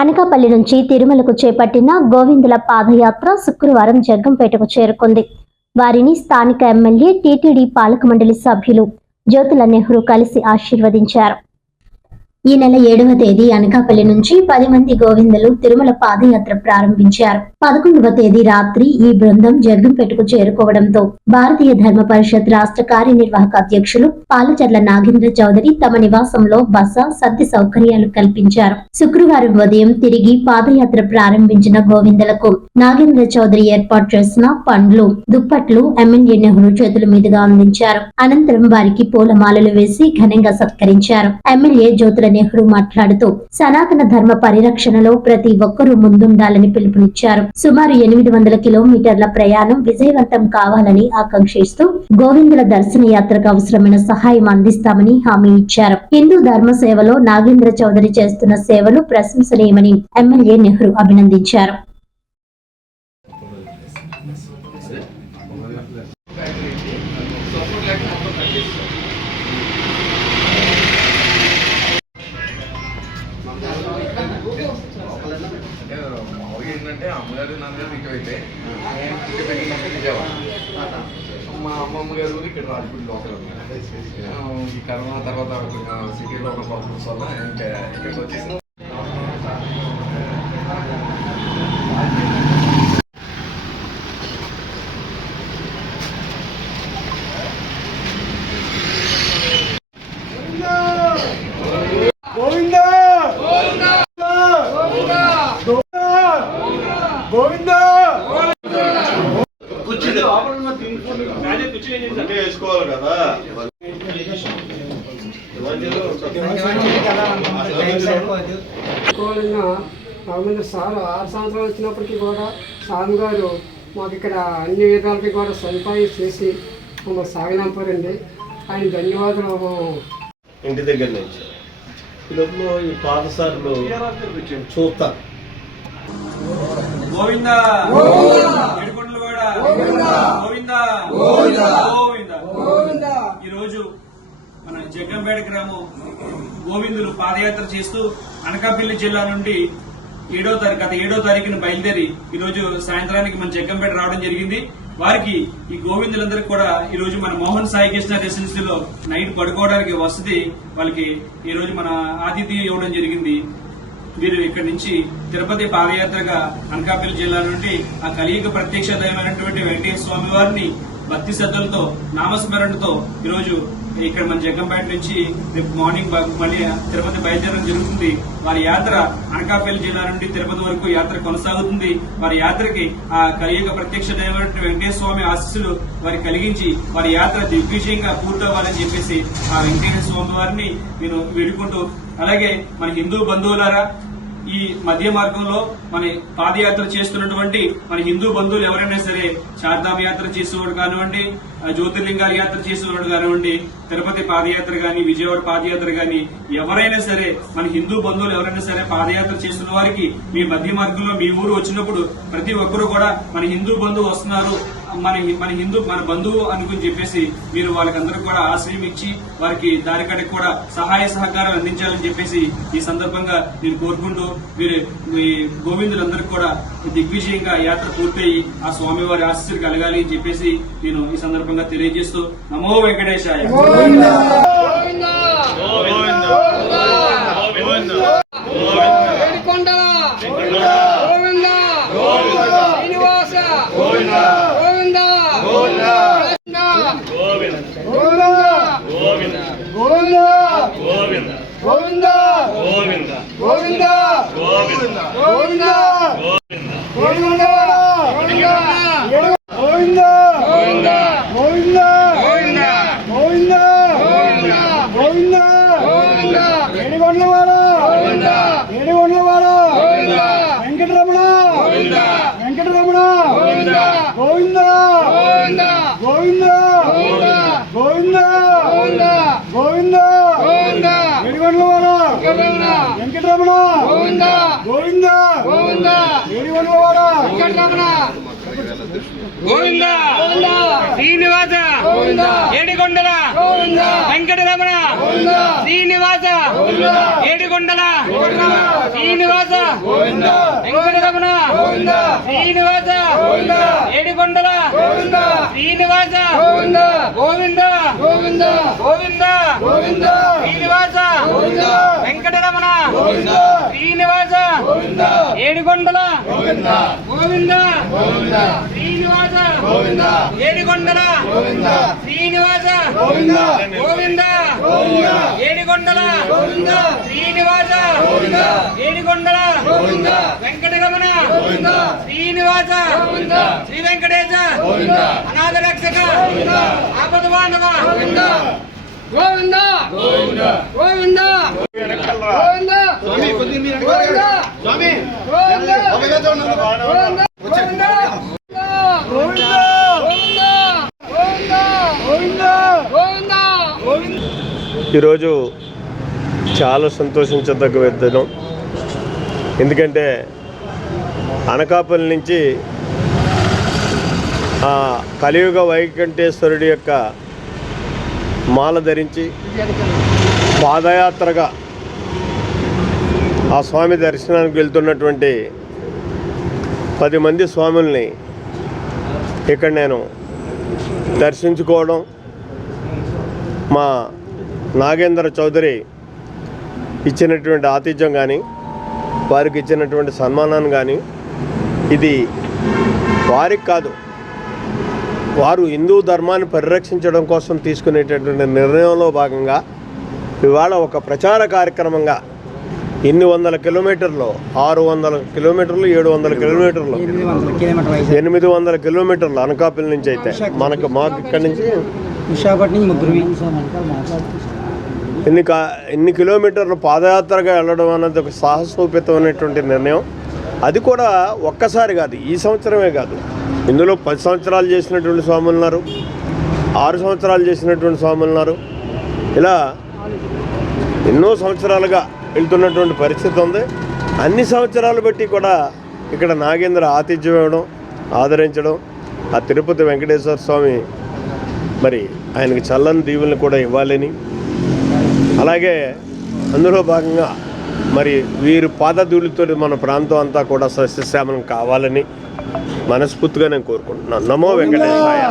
అనకాపల్లి నుంచి తిరుమలకు చేపట్టిన గోవిందుల పాదయాత్ర శుక్రవారం జగ్గంపేటకు చేరుకుంది. వారిని స్థానిక ఎమ్మెల్యే, టీటీడీ పాలక మండలి సభ్యులు జ్యోతుల నెహ్రూ కలిసి ఆశీర్వదించారు. ఈ నెల 7వ తేదీ అనకాపల్లి నుంచి 10 మంది గోవిందులు తిరుమల పాదయాత్ర ప్రారంభించారు. 11వ తేదీ రాత్రి ఈ బృందం జగ్గంపేటకు చేరుకోవడంతో భారతీయ ధర్మ పరిషత్ రాష్ట్ర కార్యనిర్వాహక అధ్యక్షులు పాలచర్ల నాగేంద్ర చౌదరి తమ నివాసంలో బస, సద్ది సౌకర్యాలు కల్పించారు. శుక్రవారం ఉదయం తిరిగి పాదయాత్ర ప్రారంభించిన గోవిందులకు నాగేంద్ర చౌదరి ఏర్పాటు చేసిన పండ్లు, దుప్పట్లు ఎమ్మెల్యే నెహ్రూ చేతుల మీదుగా అందించారు. అనంతరం వారికి పూలమాలలు వేసి ఘనంగా సత్కరించారు. ఎమ్మెల్యే జ్యోతుల నెహ్రూ మాట్లాడుతూ సనాతన ధర్మ పరిరక్షణలో ప్రతి ఒక్కరూ ముందుండాలని పిలుపునిచ్చారు. సుమారు 800 కిలోమీటర్ల ప్రయాణం విజయవంతం కావాలని ఆకాంక్షిస్తూ గోవిందుల దర్శన యాత్రకు అవసరమైన సహాయం అందిస్తామని హామీ ఇచ్చారు. హిందూ ధర్మ సేవలో నాగేంద్ర చౌదరి చేస్తున్న సేవలు ప్రశంసనీయమని ఎమ్మెల్యే నెహ్రూ అభినందించారు. ఏంటంటే అమ్మగారు నాన్నగారు ఇటువైతే పుట్టి పెరిగినట్టు విజయవాడ, మా అమ్మమ్మ గారు ఇక్కడ రాజపూడి లోకల్. ఈ కరోనా తర్వాత సిటీలో ఉన్న ప్రాబ్లమ్స్ వల్ల ఇంకా ఇక్కడికి వచ్చేసి వేసుకోవాలి కదా. సార్ 6 సంవత్సరాలు వచ్చినప్పటికీ కూడా స్వామి గారు మాకు ఇక్కడ అన్ని విధాలకి కూడా సదుపాయం చేసి మమ్మల్ని సాగనంపారండి. ఆయన ధన్యవాదాలు. ఇంటి దగ్గర నుంచి ఈ పాదసార్లు చూస్తారు. గోవిందా గోవిందా. ఈరోజు మన జగ్గంపేట గ్రామం గోవిందులు పాదయాత్ర చేస్తూ అనకాపల్లి జిల్లా నుండి గత 7వ తారీఖున బయలుదేరి ఈరోజు సాయంత్రానికి మన జగ్గంపేట రావడం జరిగింది. వారికి ఈ గోవిందులందరికీ కూడా ఈ రోజు మన మోహన్ సాయి కృష్ణ రెసిడెన్సీలో నైట్ పడుకోవడానికి వసతి వాళ్ళకి ఈ రోజు మన ఆతిథ్యం ఇవ్వడం జరిగింది. వీరు ఇక్కడి నుంచి తిరుపతి పాదయాత్రగా అనకాపల్లి జిల్లా నుండి ఆ కలియుగ ప్రత్యక్ష దైవమైనటువంటి వెంకటేశ్వర స్వామి వారిని భక్తి శ్రద్ధలతో నామస్మరణతో ఈరోజు ఇక్కడ మన జగ్గంపేట నుంచి రేపు మార్నింగ్ మళ్ళీ తిరుపతి బయలుదేరడం జరుగుతుంది. వారి యాత్ర అనకాపల్లి జిల్లా నుండి తిరుపతి వరకు యాత్ర కొనసాగుతుంది. వారి యాత్రకి ఆ కలియుగ ప్రత్యక్ష దైవమైనటువంటి వెంకటేశ్వర స్వామి ఆశీస్సులు వారి కలిగించి వారి యాత్ర దిగ్విజయంగా పూర్తవ్వాలని చెప్పేసి ఆ వెంకటేశ్వర స్వామి వారిని నేను వేడుకుంటూ, అలాగే మన హిందూ బంధువులారా, ఈ మధ్య మార్గంలో మన పాదయాత్ర చేస్తున్నటువంటి మన హిందూ బంధువులు ఎవరైనా సరే చార్ధామ్ యాత్ర చేసేవాడు కానివ్వండి, జ్యోతిర్లింగాల యాత్ర చేసేవాడు కానివ్వండి, తిరుపతి పాదయాత్ర గాని, విజయవాడ పాదయాత్ర గాని, ఎవరైనా సరే మన హిందూ బంధువులు ఎవరైనా సరే పాదయాత్ర చేస్తున్న వారికి మీ మధ్య మార్గంలో మీ ఊరు వచ్చినప్పుడు ప్రతి ఒక్కరూ కూడా మన హిందూ బంధువు వస్తున్నారు, మన బంధువు అనుకుని చెప్పేసి మీరు వాళ్ళకందరూ కూడా ఆశ్రయం ఇచ్చి వారికి దారికడికి కూడా సహాయ సహకారాలు అందించాలని చెప్పేసి ఈ సందర్భంగా నేను కోరుకుంటూ మీరు గోవిందులందరికీ కూడా దిగ్విజయంగా యాత్ర పూర్తయి ఆ స్వామివారి ఆశీస్సులు కలగాలి అని చెప్పేసి నేను ఈ సందర్భంగా తెలియజేస్తూ నమో వెంకటేశాయ. వెంకటరమణ గోవింద గోవింద గోవింద శ్రీనివాస ఏడికొండల వెంకటరమణ శ్రీనివాస ఏడికొండల శ్రీనివాస వెంకటరమణ శ్రీనివాస ఏడికొండల శ్రీనివాస గోవింద గోవింద శ్రీనివాస వెంకటరమణ శ్రీనివాస ఏడికొండల గోవింద శ్రీనివాస ఏడికొండల శ్రీనివాస గోవింద ఏడికొండల శ్రీనివాస ఏడికొండల వెంకటరమణ శ్రీనివాస శ్రీ వెంకటేశ అనాథ రక్షక ఆపద బాంధవ గోవింద గోవింద గోవింద ఈరోజు చాలా సంతోషించదగ్గ దినం. ఎందుకంటే అనకాపల్లి నుంచి ఆ కలియుగ వైకంఠేశ్వరుడి యొక్క మాల ధరించి పాదయాత్రగా ఆ స్వామి దర్శనానికి వెళ్తున్నటువంటి 10 మంది స్వాముల్ని ఇక్కడ నేను దర్శించుకోవడం, మా నాగేంద్ర చౌదరి ఇచ్చినటువంటి ఆతిథ్యం కానీ, వారికి ఇచ్చినటువంటి సన్మానాన్ని కానీ, ఇది వారికి కాదు, వారు హిందూ ధర్మాన్ని పరిరక్షించడం కోసం తీసుకునేటటువంటి నిర్ణయంలో భాగంగా ఇవాళ ఒక ప్రచార కార్యక్రమంగా ఇన్ని వందల కిలోమీటర్లు, 600 కిలోమీటర్లు, 700 కిలోమీటర్లు, 800 కిలోమీటర్లు అనకాపల్లి నుంచి అయితే మాకు ఇక్కడి నుంచి విశాఖపట్నం ముగ్గురు ఇన్ని కిలోమీటర్లు పాదయాత్రగా వెళ్ళడం అన్నది ఒక సాహసోపేతమైనటువంటి నిర్ణయం. అది కూడా ఒక్కసారి కాదు, ఈ సంవత్సరమే కాదు, ఇందులో 10 సంవత్సరాలు చేసినటువంటి స్వాములు ఉన్నారు, 6 సంవత్సరాలు చేసినటువంటి స్వాములు ఉన్నారు. ఇలా ఎన్నో సంవత్సరాలుగా వెళ్తున్నటువంటి పరిస్థితి ఉంది. అన్ని సంవత్సరాలు బట్టి కూడా ఇక్కడ నాగేంద్ర ఆతిథ్యం ఇవ్వడం, ఆదరించడం, ఆ తిరుపతి వెంకటేశ్వర స్వామి మరి ఆయనకి చల్లని దీవుల్ని కూడా ఇవ్వాలని, అలాగే అందులో భాగంగా మరి వీరి పాదధూళితో మన ప్రాంతం అంతా కూడా సస్యశ్యామలం కావాలని మనస్ఫూర్తిగా నేను కోరుకుంటున్నాను. నమో వెంకటేశాయ.